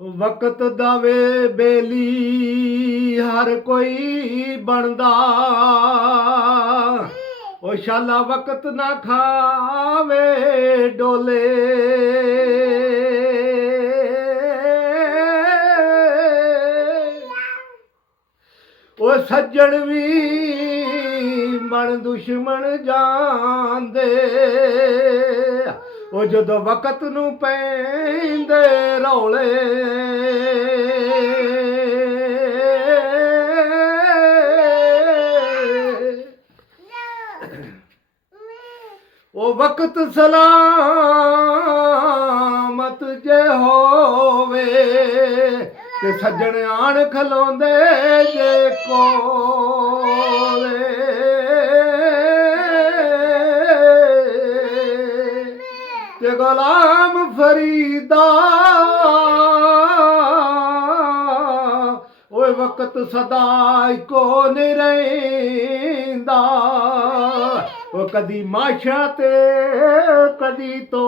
वक्त दावे बेली हर कोई बनदा ओ शाला वक्त ना खावे डोले ओ सज्जन भी मन दुश्मन जांदे ओ जदों वक्त नूं पैंदे रौले ओ वक्त सलामत जे होवे ते सज्जन आण खलोंदे जे कोले ते गुलाम फरीदा ओए वक्त सदा इको नहीं रहिंदा ओ कदी माशा ते कदी तो